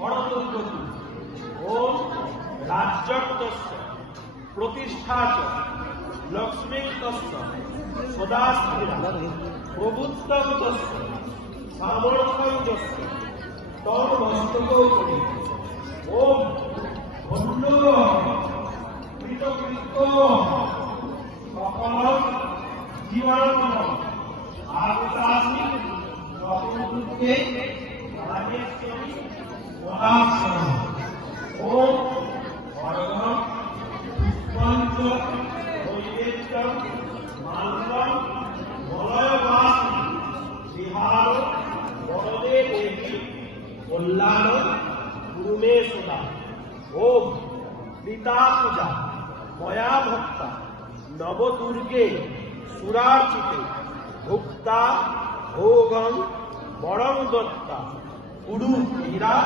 বড়দুর্গতি ওম রাজ্যত্তস্য প্রতিষ্ঠাচ লক্ষ্মীতস্য সদাস্থিরা প্রভুত্বন্তস্য সামর্থ্যঞ্জস্য তন্মস্তকৌ করি। ওম ধন্য কৃতকৃত্য সকল জীবাণু আগুতাসি সকলকে রাজেশ্বরী মহাসন। ওম অর্ঘ্যম পুষ্পঞ্চ নৈবেদ্যম মাল্যম মলয়বাসি বিহার বরদে দেবী কল্যাণ গুরুমে সদা। ওম পিতা পূজা ময়া ভক্তা নবদুর্গে সুরার্চিতে ভুক্তা ভোগং বরং দত্তা কুরু হীরা।